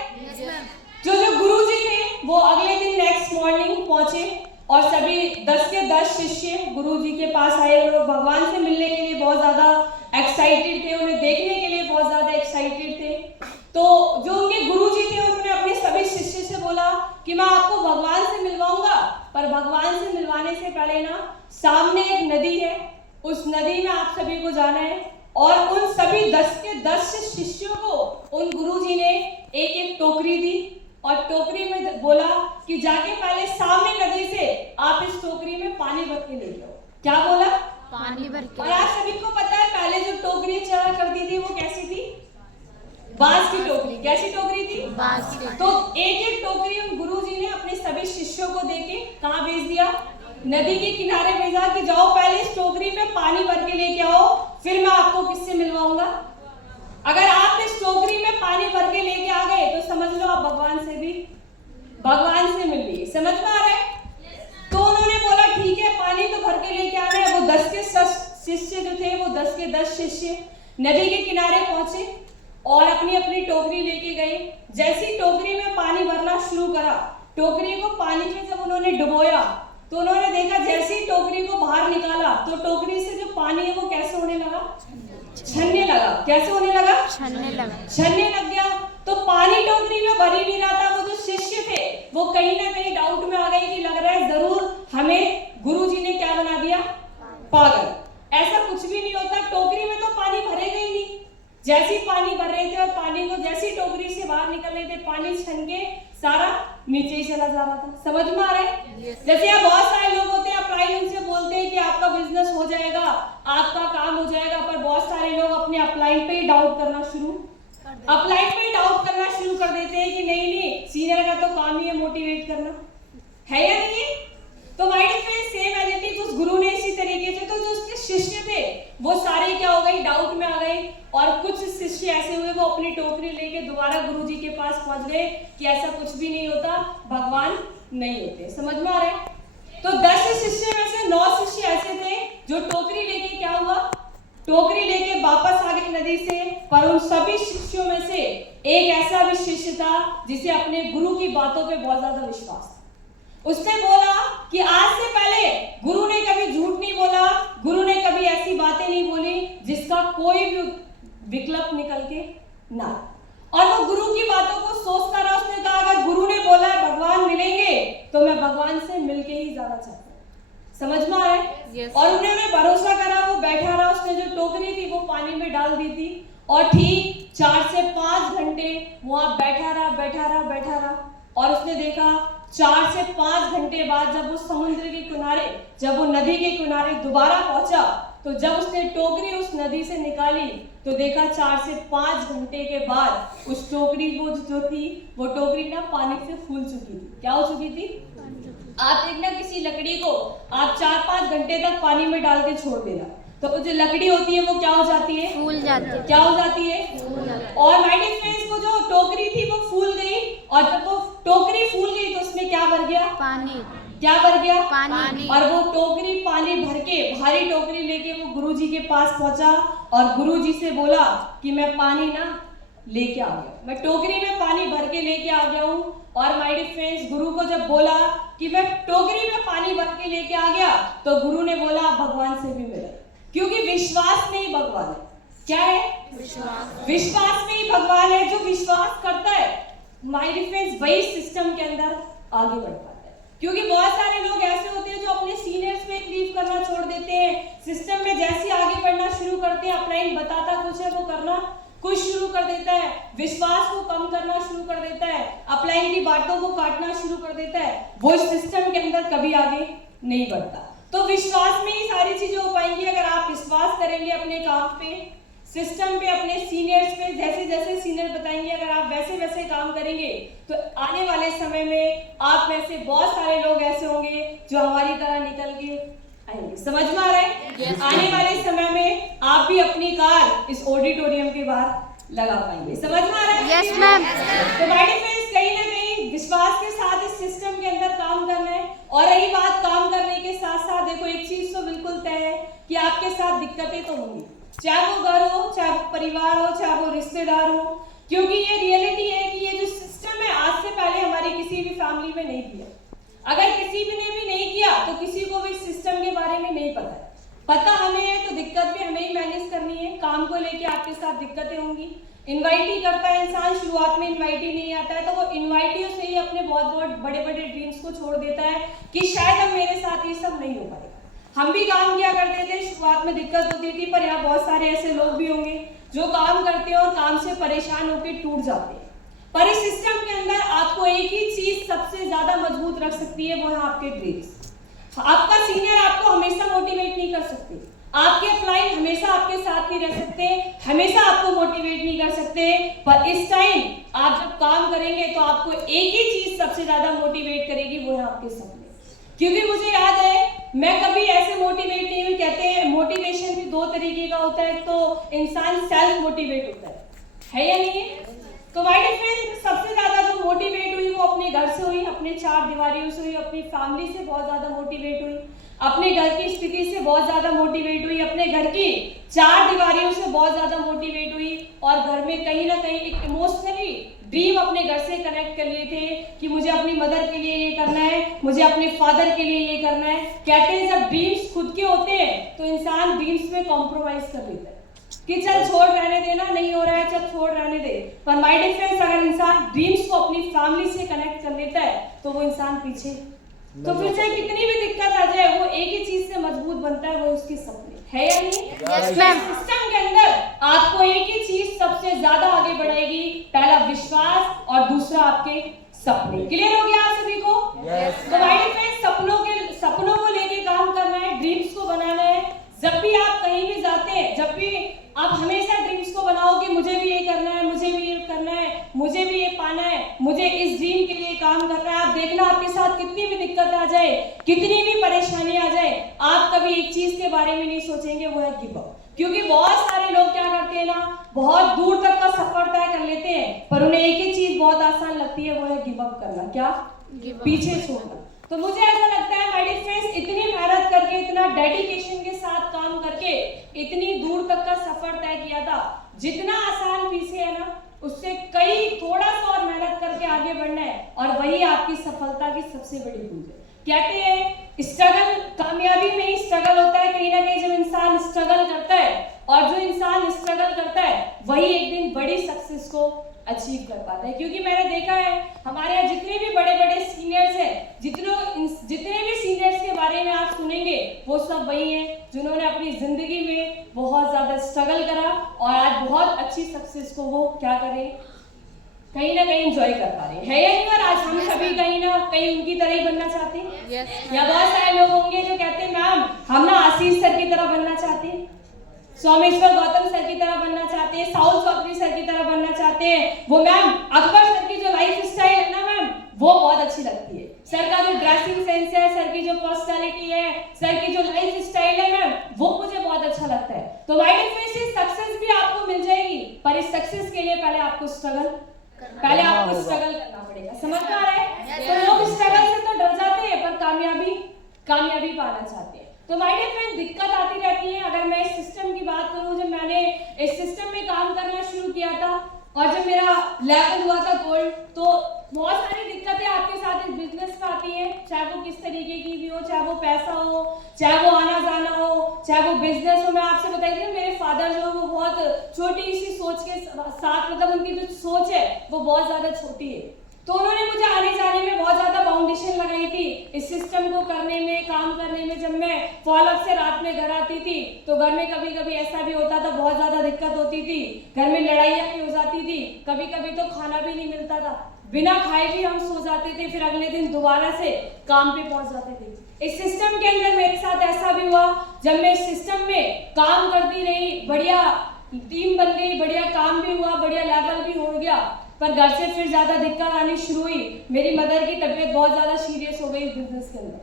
जो गुरुजी थे वो अगले दिन नेक्स्ट मॉर्निंग पहुंचे और सभी 10 के 10 शिष्य गुरुजी के पास आए। लोग भगवान से मिलने के लिए बहुत ज्यादा एक्साइटेड थे, उन्हें देखने के लिए बहुत ज्यादा एक्साइटेड थे। तो जो उनके गुरुजी थे उन्होंने अपने सभी शिष्य से बोला कि मैं आपको भगवान से मिलवाऊंगा, पर भगवान से मिलवाने से पहले ना सामने एक नदी है, उस नदी में आप सभी को जाना है। और उन सभी 10 के 10 शिष्यों को उन गुरुजी ने एक एक टोकरी दी और टोकरी में बोला कि जाके पहले सामने नदी से आप इस टोकरी में पानी भर के ले जाओ। क्या बोला? पानी भर के। और आप सभी को पता है पहले जो टोकरी चला करती थी वो कैसी थी? बांस की टोकरी। कैसी टोकरी थी? बांस की। तो एक एक टोकरी उन गुरुजी ने अपने सभी शिष्यों को देके कहाँ भेज दिया? नदी के किनारे भेजा कि जाओ पहले इस टोकरी में पानी भर के लेके आओ, फिर मैं आपको किससे मिलवाऊंगा। अगर आप इस टोकरी में पानी भर के लेके आ गए तो समझ लो आप भगवान से मिल लिए। समझ में आ रहा है? तो उन्होंने बोला ठीक है, पानी तो भर के लेके आ रहे हैं। वो 10 के शिष्य जो थे, वो 10 के 10 शिष्य नदी के किनारे पहुंचे और अपनी अपनी टोकरी लेके गए। जैसी टोकरी में पानी भरना शुरू करा, टोकरी को पानी में जब उन्होंने डुबोया तो उन्होंने देखा जैसे ही टोकरी को बाहर निकाला तो टोकरी से जो पानी है वो कैसे होने लगा? छनने लगा। कैसे होने लगा? छनने लग गया। तो पानी टोकरी में भर ही नहीं रहा था। वो जो शिष्य थे वो कहीं ना कहीं डाउट में आ गए कि लग रहा है जरूर हमें गुरुजी ने क्या बना दिया? पागल। ऐसा कुछ भी नहीं होता, टोकरी में तो पानी भरेगा ही नहीं। जैसे ही पानी भर रहे थे और पानी को जैसी टोकरी से बाहर निकल रहे थे, पानी छन के सारा नीचे ही चला जा रहा था। समझ में आ रहा है? जैसे यहाँ बहुत सारे लोग होते हैं, अपलाइन उनसे बोलते हैं कि आपका बिजनेस हो जाएगा, आपका काम हो जाएगा, पर बहुत सारे लोग अपने अपलाइन पे ही डाउट करना शुरू कर देते हैं कि नहीं, सीनियर का तो काम ही है मोटिवेट करना, है या नहीं? तो my dear friends, same as it is उस गुरु ने इसी तरीके से, तो जो उसके शिष्य थे वो सारे क्या हो गए? डाउट में आ गए। और कुछ शिष्य ऐसे हुए वो अपनी टोकरी लेके दोबारा गुरुजी के पास पहुंच गए कि ऐसा कुछ भी नहीं होता, भगवान नहीं होते। समझ में आ रहा है? तो 10 शिष्य में से 9 शिष्य ऐसे थे जो टोकरी लेके क्या हुआ? टोकरी लेके वापस आ गए नदी से। पर उन सभी शिष्यों में से एक ऐसा भी शिष्य था जिसे अपने गुरु की बातों पे बहुत ज्यादा विश्वास था। उसने बोला कि आज से पहले गुरु ने कभी झूठ नहीं बोला, गुरु ने कभी ऐसी बातें नहीं बोली जिसका कोई भी विकल्प निकल के ना। और वो गुरु की बातों को सोचता रहा। उसने कहा अगर गुरु ने बोला है भगवान मिलेंगे तो मैं भगवान से मिलके ही जाना चाहता हूँ। समझ में आ रहा है? yes. और उन्होंने भरोसा करा, वो बैठा रहा। उसने जो टोकरी थी वो पानी में डाल दी थी और ठीक 4 से 5 घंटे वहां बैठा रहा। और उसने देखा 4 से 5 घंटे बाद जब वो समुद्र के किनारे, जब वो नदी के किनारे दोबारा पहुंचा, तो जब उसने टोकरी उस नदी से निकाली तो देखा 4 से 5 घंटे के बाद उस टोकरी को जो थी वो टोकरी ना पानी से फूल चुकी थी। क्या हो चुकी थी? आप देखना किसी लकड़ी को आप 4-5 घंटे तक पानी में डाल के छोड़ देना तो वो जो लकड़ी होती है वो क्या हो जाती है? फूल जाती है। क्या हो जाती है? और माय डियर फ्रेंड्स, वो जो टोकरी थी वो फूल गई और जब वो टोकरी फूल गई तो उसमें क्या भर गया? पानी। क्या भर गया? पानी। और वो टोकरी पानी भर के, भारी टोकरी लेके वो गुरुजी के पास पहुंचा और गुरुजी से बोला कि मैं पानी ना लेके आ गया, मैं टोकरी में पानी भर के लेके आ गया हूँ। और माय डियर फ्रेंड्स, गुरु को जब बोला कि मैं टोकरी में पानी भर के लेके आ गया, तो गुरु ने बोला आप भगवान से भी मिले, क्योंकि विश्वास में ही भगवान है। क्या है? विश्वास में ही भगवान है। जो विश्वास करता है माय डियर फ्रेंड्स, वही सिस्टम के अंदर आगे बढ़ पाता है। क्योंकि बहुत सारे लोग ऐसे होते हैं जो अपने सीनियर्स में लीव करना छोड़ देते हैं, सिस्टम में जैसे आगे बढ़ना शुरू करते हैं, अपलाइन बताता कुछ है वो करना कुछ शुरू कर देता है, विश्वास को कम करना शुरू कर देता है, अपलाइन की बातों को काटना शुरू कर देता है, वो सिस्टम के अंदर कभी आगे नहीं बढ़ता। तो विश्वास में ही सारी चीजें हो पाएंगी। अगर आप विश्वास करेंगे अपने काम पे, सिस्टम पे, अपने सीनियर्स पे, जैसे जैसे सीनियर बताएंगे, अगर आप वैसे वैसे काम करेंगे, तो आने वाले समय में आप में से बहुत सारे लोग ऐसे होंगे जो हमारी तरह निकल के आएंगे। समझ में आ रहा है? yes, आने वाले समय में आप भी अपनी कार इस ऑडिटोरियम के बाहर लगा पाएंगे। समझ में आ रहा है? Yes ma'am. तो माय डियर फ्रेंड्स, कहीं ना कहीं विश्वास के साथ इस सिस्टम के अंदर काम करना है। और रही बात काम करने के साथ साथ, देखो एक चीज तो बिल्कुल तय है कि आपके साथ दिक्कतें तो होंगी, चाहे वो घर हो, चाहे वो परिवार हो, चाहे वो रिश्तेदार हो, क्योंकि ये रियलिटी है कि ये जो सिस्टम है आज से पहले हमारी किसी भी फैमिली में नहीं किया। अगर किसी भी ने भी नहीं किया तो किसी को भी सिस्टम के बारे में नहीं पता है। पता हमें है तो दिक्कत भी हमें ही मैनेज करनी है। काम को लेके आपके साथ दिक्कतें होंगी। इनवाइट ही करता है इंसान, शुरुआत में इनवाइट ही नहीं आता है, तो वो इनवाइटियों से ही अपने बहुत बहुत बड़े बड़े ड्रीम्स को छोड़ देता है कि शायद अब मेरे साथ ये सब नहीं हो पाएगा। हम भी काम किया करते थे, शुरुआत में दिक्कत होती थी, पर यहाँ बहुत सारे ऐसे लोग भी होंगे जो काम करते हैं और काम से परेशान होकर टूट जाते हैं। पर इस सिस्टम के अंदर आपको एक ही चीज सबसे ज्यादा मजबूत रख सकती है, वो है आपके ड्रीम्स। आपका सीनियर आपको हमेशा मोटिवेट नहीं कर सकते, आपके अपलाइन हमेशा आपके साथ नहीं रह सकते, हमेशा आपको मोटिवेट नहीं कर सकते, पर इस टाइम आप जब काम करेंगे तो आपको एक ही चीज सबसे ज्यादा मोटिवेट करेगी, वो है आपके सपने। क्योंकि मुझे याद है मैं कभी ऐसे मोटिवेट नहीं हुई। कहते हैं मोटिवेशन भी दो तरीके का होता है, तो इंसान सेल्फ मोटिवेट होता है या नहीं है? तो माय डियर फ्रेंड्स, सबसे ज्यादा जो मोटिवेट हुई वो अपने घर से हुई, अपने चार दीवारियों से हुई, अपनी फैमिली से बहुत ज्यादा मोटिवेट हुई, अपने घर की स्थिति से बहुत ज्यादा मोटिवेट हुई, अपने घर की चार दीवारियों से बहुत ज्यादा मोटिवेट हुई, और घर में कहीं ना कहीं एक इमोशनली ड्रीम अपने घर से कनेक्ट कर लिए थे कि मुझे अपनी मदर के लिए ये करना है, मुझे अपने फादर के लिए ये करना है। कहते हैं जब ड्रीम्स खुद के होते हैं तो इंसान ड्रीम्स में कॉम्प्रोमाइज कर लेता है कि चल छोड़ रहने देना, नहीं हो रहा है, चल छोड़ रहने दे। पर माय डियर फ्रेंड्स, अगर इंसान ड्रीम्स को अपनी फैमिली से कनेक्ट कर लेता है तो वो इंसान पीछे, तो फिर चाहे कितनी भी दिक्कत आ जाए, वो एक ही चीज से मजबूत बनता है, वो उसके सपने। है या नहीं? Yes, ma'am. सिस्टम के अंदर आपको एक ही चीज सबसे ज्यादा आगे बढ़ाएगी, पहला विश्वास और दूसरा आपके सपने। क्लियर हो गया आप सभी को? Yes, तो माय डियर फ्रेंड्स, सपनों को लेके काम करना है, ड्रीम्स को बनाना है। जब भी आप कहीं भी जाते हैं, जब भी आप हमेशा ड्रीम्स को बनाओ कि मुझे भी ये करना है, मुझे भी ये करना है, मुझे भी ये पाना है, मुझे इस ड्रीम के लिए काम करना है। आप देखना आपके साथ कितनी भी दिक्कत आ जाए, कितनी भी परेशानी आ जाए, आप कभी एक चीज के बारे में नहीं सोचेंगे, वो है गिव अप। क्योंकि बहुत सारे लोग क्या करते हैं ना, बहुत दूर तक का सफर तय कर लेते हैं, पर उन्हें एक ही चीज बहुत आसान लगती है, वो है गिव अप करना। क्या? पीछे छोड़ना। तो मुझे ऐसा लगता है माय डियर फ्रेंड्स, इतनी मेहनत करके, इतना डेडिकेशन के साथ काम करके इतनी दूर तक का सफर तय किया था, जितना आसान पीछे है ना, उससे कई थोड़ा सा और मेहनत करके आगे बढ़ना है, और वही आपकी सफलता की सबसे बड़ी पूंजी है। कहते हैं स्ट्रगल, कामयाबी में ही स्ट्रगल होता है। कहीं ना कहीं जब इंसान स्ट्रगल करता है, और जो इंसान स्ट्रगल करता है वही एक दिन बड़ी सक्सेस को अचीव कर पाता है। क्योंकि मैंने देखा है हमारे यहाँ जितने भी बड़े बड़े सीनियर्स हैं, जितने भी सीनियर्स के बारे में आप सुनेंगे, वो सब वही हैं जिन्होंने अपनी जिंदगी में बहुत ज्यादा स्ट्रगल करा, और आज बहुत अच्छी सक्सेस को वो क्या करें, कहीं ना कहीं एंजॉय कर पा रहे हैं। या नहीं? और आज हम सभी कहीं ना कहीं उनकी तरह ही बनना चाहते हैं। या बहुत सारे लोग होंगे जो कहते हैं मैम हम ना आशीष सर की तरह बनना चाहते हैं, सोमेश्वर गौतम सर की तरह बनना चाहते हैं, साउथ चौधरी सर की तरह बनना चाहते हैं। वो मैम अकबर सर की जो लाइफ स्टाइल है ना मैम, वो बहुत अच्छी लगती है। सर का जो ड्रेसिंग सेंस है, सर की जो पर्सनालिटी है, सर की जो लाइफ स्टाइल है मैम, वो मुझे बहुत अच्छा लगता है। तो माय डियर फ्रेंड्स, सक्सेस भी आपको मिल जाएगी, पर इस सक्सेस के लिए पहले आपको स्ट्रगल करना पड़ेगा। समझ में आ रहा है? तो लोग स्ट्रगल से तो डर जाते हैं, पर कामयाबी पाना चाहते हैं। तो माय डियर फ्रेंड, दिक्कत आती रहती है। अगर मैं इस सिस्टम की बात करूं, जब मैंने इस सिस्टम में काम करना शुरू किया था, और जब मेरा लेवल हुआ था गोल्ड, तो बहुत सारी दिक्कतें आपके साथ इस बिजनेस में आती हैं, चाहे वो किस तरीके की भी हो, चाहे वो पैसा हो, चाहे वो आना जाना हो, चाहे वो बिजनेस हो। मैं आपसे बताई थी मेरे फादर जो है वो बहुत छोटी सी सोच के साथ, मतलब उनकी जो सोच है वो बहुत ज्यादा छोटी है, तो उन्होंने मुझे आने जाने में बहुत ज्यादा फाउंडेशन लगाई थी इस सिस्टम को करने में, काम करने में। जब मैं फॉलोअप से रात में घर आती थी तो घर में कभी कभी ऐसा भी होता था, बहुत ज्यादा दिक्कत होती थी, घर में लड़ाइयाँ भी हो जाती थी, कभी कभी तो खाना भी नहीं मिलता था, बिना खाए भी हम सो जाते थे, फिर अगले दिन दोबारा से काम पे पहुंच जाते थे। इस सिस्टम के अंदर मेरे साथ ऐसा भी हुआ, जब मैं इस सिस्टम में काम करती रही, बढ़िया टीम बन गई, बढ़िया काम भी हुआ, बढ़िया लेवल भी हो गया, पर घर से फिर ज्यादा दिक्कत आनी शुरू हुई। मेरी मदर की तबीयत बहुत ज्यादा सीरियस हो गई इस बिजनेस के अंदर,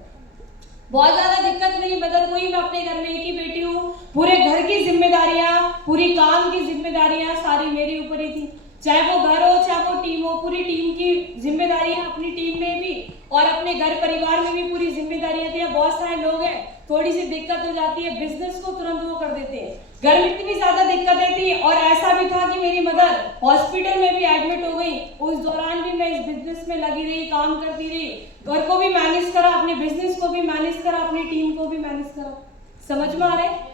बहुत ज्यादा दिक्कत मेरी मदर को ही। मैं अपने घर में एक ही बेटी हूँ, पूरे घर की जिम्मेदारियां, पूरी काम की जिम्मेदारियां सारी मेरे ऊपर ही थी, चाहे वो घर हो चाहे वो टीम हो, पूरी टीम की जिम्मेदारियां अपनी टीम में भी और अपने घर परिवार में भी पूरी जिम्मेदारियां थी। बहुत सारे लोग हैं, थोड़ी सी दिक्कत हो जाती है, बिजनेस को तुरंत वो कर देते हैं। घर में इतनी ज्यादा दिक्कतें थी और ऐसा भी था कि मेरी मदर हॉस्पिटल में भी एडमिट हो गई, उस दौरान भी मैं इस बिजनेस में लगी रही, काम करती रही, घर को भी मैनेज करा, अपने बिजनेस को भी मैनेज करा, अपनी टीम को भी मैनेज करा। समझ में आ रहा है?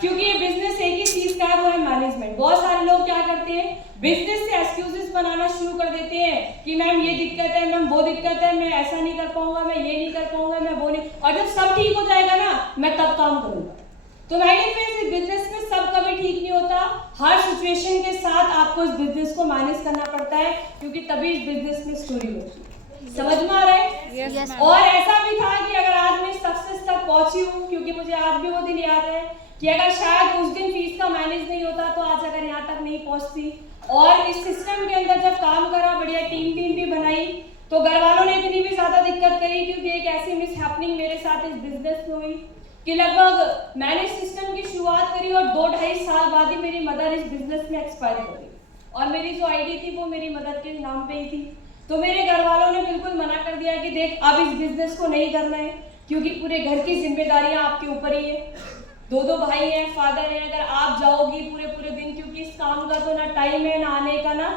क्योंकि ये बिजनेस एक ही चीज का है, वो है मैनेजमेंट। बहुत सारे लोग क्या करते हैं, बिजनेस से एक्सक्यूजेस बनाना शुरू कर देते हैं कि मैम ये दिक्कत है, मैम वो दिक्कत है, मैं ऐसा नहीं कर पाऊंगा, मैं ये नहीं कर पाऊंगा, मैं वो नहीं, और जब सब ठीक हो जाएगा ना मैं तब काम करूंगा। तो इस बिजनेस में सब कभी ठीक नहीं होता, हर सिचुएशन के साथ आपको इस बिजनेस को मैनेज करना पड़ता है, क्योंकि तभी इस बिजनेस में स्टोरी होती है। समझ में आ रहा है? yes, और ऐसा भी था कि अगर आज मैं सक्सेस तक पहुंची हूँ, क्योंकि मुझे आज भी वो दिन याद है कि अगर शायद उस दिन फीस का मैनेज नहीं होता तो आज अगर यहाँ तक नहीं पहुंचती। और इस सिस्टम के अंदर जब काम करा, बढ़िया टीम भी बनाई, तो घर वालों ने इतनी भी ज्यादा दिक्कत करी, क्योंकि एक ऐसी मिस हैपनिंग मेरे साथ इस बिजनेस में हुई कि लगभग मैंने सिस्टम की शुरुआत करी और 2-2.5 साल बाद ही मेरी मदर इस बिजनेस में एक्सपायर कर गई, और मेरी जो आईडी थी वो मेरी मदर के नाम पे ही थी। तो मेरे घर वालों ने बिल्कुल मना कर दिया कि देख अब इस बिजनेस को नहीं करना है, क्योंकि पूरे घर की जिम्मेदारियां आपके ऊपर ही है, 2 भाई हैं, फादर हैं, अगर आप जाओगी पूरे दिन, क्योंकि इस काम का तो ना टाइम है, ना आने का, ना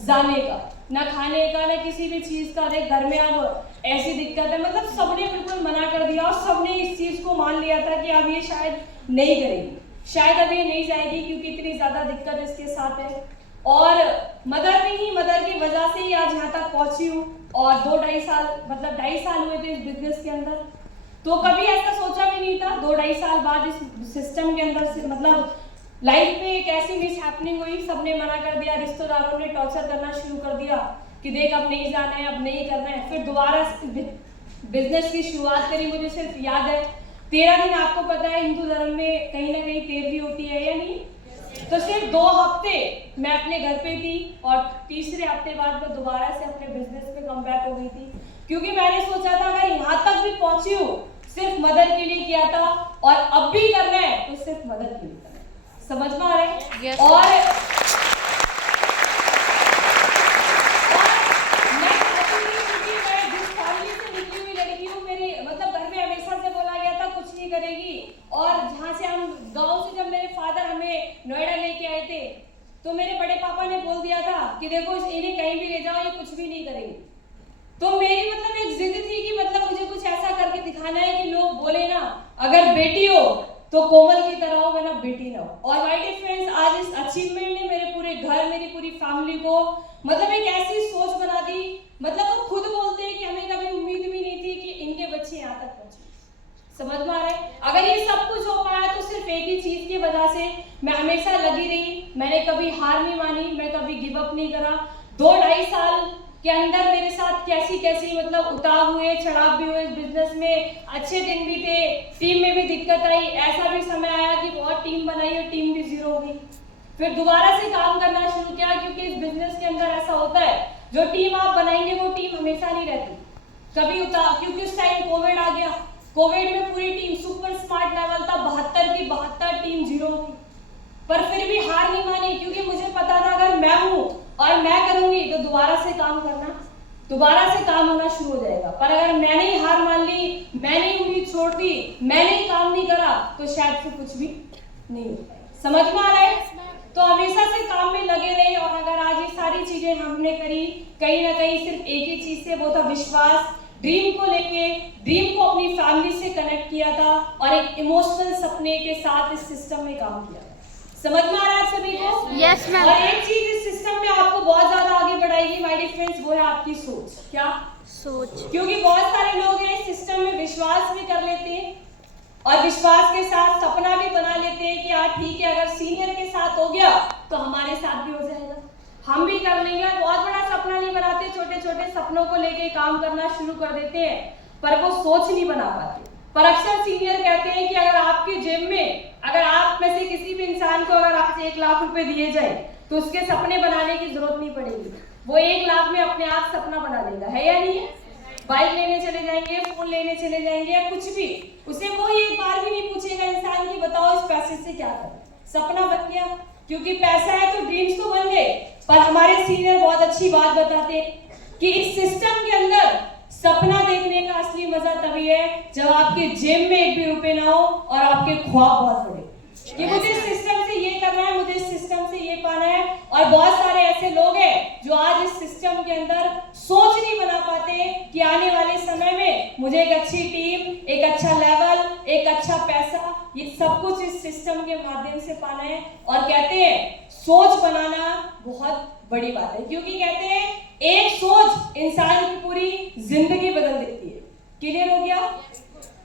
जाने का, ना खाने का, ना किसी भी चीज का। देख घर में अब ऐसी दिक्कत है, मतलब सबने बिल्कुल मना कर दिया, और सबने इस चीज को मान लिया था कि अब ये शायद नहीं करेगी, शायद अब ये नहीं जाएगी, क्योंकि इतनी ज्यादा दिक्कत इसके साथ है। और मदर की वजह से ही आज यहाँ तक पहुंची हूँ, और 2-2.5 साल, मतलब 2.5 साल हुए थे इस बिजनेस के अंदर। तो कभी ऐसा सोचा भी नहीं था 2-2.5 साल बाद इस सिस्टम के अंदर से, मतलब लाइफ में एक ऐसी मिस हैपनिंग हुई, सबने मना कर दिया, रिश्तेदारों ने टॉर्चर करना शुरू कर दिया कि देख अब नहीं जाना है, अब नहीं करना है। फिर दोबारा बिजनेस की शुरुआत करी। मुझे सिर्फ याद है 13 दिन, आपको पता है हिंदू धर्म में कहीं ना कहीं 13वीं होती है या नहीं, तो सिर्फ 2 हफ्ते मैं अपने घर पे थी, और तीसरे हफ्ते बाद मैं दोबारा से अपने बिजनेस पे कम बैक हो गई थी, क्योंकि मैंने सोचा था अगर यहाँ तक भी पहुंची हूँ सिर्फ मदर के लिए किया था, और अब भी करना है तो सिर्फ मदर के लिए करना है। समझ में आ रहा है? yes, और मैं जिस फैमिली से निकली हुई लड़की हूँ, मेरी मतलब घर में हमेशा से बोला गया था कुछ नहीं करेगी, और जहाँ से हम गांव से जब मेरे फादर हमें नोएडा लेके आए थे, तो मेरे बड़े पापा ने बोल दिया था कि देखो इन्हें कहीं भी ले जाओ, ये कुछ भी नहीं करेंगे। तो मेरी मतलब एक जिद थी कि मतलब मुझे कुछ ऐसा करके दिखाना है कि लोग बोले ना अगर बेटी हो तो कोमल की तरह हो, वरना बेटी ना हो। और माय डियर फ्रेंड्स, आज इस अचीवमेंट ने मेरे पूरे घर, मेरी पूरी फैमिली को मतलब एक ऐसी सोच बना दी, मतलब वो खुद बोलते हैं कि हमें कभी उम्मीद भी नहीं थी कि इनके बच्चे यहाँ तक पहुंचे। समझ में आ रहा है? अगर ये सब कुछ हो पाया तो सिर्फ एक ही चीज की वजह से, मैं हमेशा लगी रही, मैंने कभी हार नहीं मानी, मैं कभी गिव अप नहीं करा। 2-2.5 साल के अंदर मेरे साथ कैसी मतलब उतार हुए, चढ़ाव भी हुए इस बिजनेस में, अच्छे दिन भी थे, टीम में भी दिक्कत आई, ऐसा भी समय आया कि बहुत टीम बनाई और टीम भी जीरो हो गई। फिर दोबारा से काम करना शुरू किया, क्योंकि इस बिजनेस के अंदर ऐसा होता है जो टीम आप बनाएंगे वो टीम हमेशा नहीं रहती, कभी उतार, क्योंकि उस टाइम कोविड आ गया, कोविड में पूरी टीम सुपर स्मार्ट लेवल था, 72 की 72 टीम जीरो होगी, पर फिर भी हार नहीं मानी, क्योंकि मुझे पता था अगर मैं हूँ और मैं करूंगी तो दोबारा से काम करना, दोबारा से काम होना शुरू हो जाएगा। पर अगर मैंने ही हार मान ली, मैंने ही उम्मीद छोड़ दी, मैंने ही काम नहीं करा, तो शायद फिर कुछ भी नहीं हो पाएगा। समझ में आ रहा है? तो हमेशा से काम में लगे रहे। और अगर आज ये सारी चीजें हमने करी, कहीं ना कहीं सिर्फ एक ही चीज से, वो था विश्वास। ड्रीम को लेके, ड्रीम को अपनी फैमिली से कनेक्ट किया था और एक इमोशनल सपने के साथ इस सिस्टम में काम किया। समझ में आ रहा है आप सभी को? Yes ma'am. और एक चीज इस सिस्टम में आपको बहुत ज्यादा आगे बढ़ाएगी माय डियर फ्रेंड्स, वो है आपकी सोच। क्या सोच? क्योंकि बहुत सारे लोग हैं इस सिस्टम में विश्वास भी कर लेते हैं और विश्वास के साथ सपना भी बना लेते हैं कि यार ठीक है, अगर सीनियर के साथ हो गया तो हमारे साथ भी हो जाएगा, हम भी कर लेंगे। और बहुत बड़ा सपना नहीं बनाते, छोटे छोटे सपनों को लेके काम करना शुरू कर देते हैं, पर वो सोच नहीं बना पाते। पर अक्सर सीनियर कहते हैं कि अगर आपके जेब में, अगर आप में से किसी भी इंसान को अगर आज 1 लाख रुपए दिए जाए तो उसके सपने बनाने की जरूरत नहीं पड़ेगी, वो 1 लाख में अपने आप सपना बना लेगा। है या नहीं? बाइक लेने चले जाएंगे, फोन लेने चले जाएंगे या कुछ भी, उसे कोई एक बार भी नहीं पूछेगा इंसान की बताओ इस पैसे से क्या करें, सपना बन गया। क्योंकि पैसा है तो ड्रीम्स तो बन गए। पर हमारे सीनियर बहुत अच्छी बात बताते हैं कि इस सिस्टम के अंदर सपना देखने का असली मजा तभी है जब आपके जेब में 1 भी रुपए ना हो और आपके ख्वाब बहुत बड़े कि मुझे इस सिस्टम से ये करना है, मुझे इस सिस्टम से ये पाना है। और बहुत सारे ऐसे लोग हैं जो आज इस सिस्टम के अंदर सोच नहीं बना पाते कि आने वाले समय में मुझे एक अच्छी टीम, एक अच्छा लेवल, एक अच्छा पैसा, ये सब कुछ इस सिस्टम के माध्यम से पाना है। और कहते हैं सोच बनाना बहुत बड़ी बात है, क्योंकि कहते हैं एक सोच इंसान की पूरी जिंदगी बदल देती है। क्लियर हो गया?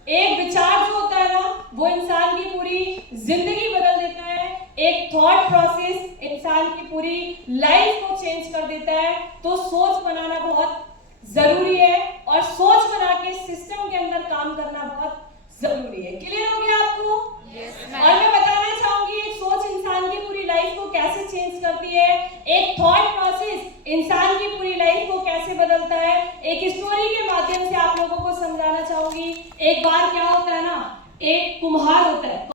एक विचार जो होता है ना, वो इंसान की पूरी जिंदगी बदल देता है। एक थॉट प्रोसेस इंसान की पूरी लाइफ को चेंज कर देता है। तो सोच बनाना बहुत जरूरी है और सोच बना के सिस्टम के अंदर काम करना बहुत जरूरी है। क्लियर हो गया आपको? और मैं बताना चाहूंगी एक सोच इंसान की पूरी लाइफ को कैसे चेंज करती है, एक थॉट प्रोसेस इंसान की पूरी लाइफ को कैसे बदलता है। एक स्टोरी के माध्यम से आप लोगों को समझाना चाहूंगी। एक बार क्या होता है ना, एक कुम्हार होता है।